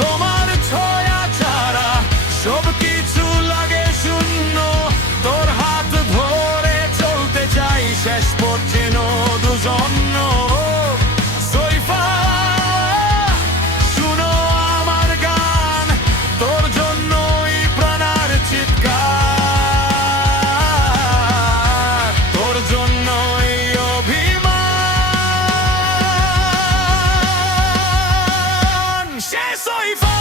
তোমার ছয়া ছাড়া সব কিছু লাগে শূন্য, তোর হাত ধরে চলতে চাই শেষ পর্যন্ত দুজন। সৈফা, শুনো আমার গান, তোর জন্যই প্রাণার চিৎকার, তোর জন্যই অভিমান। সে সৈফা।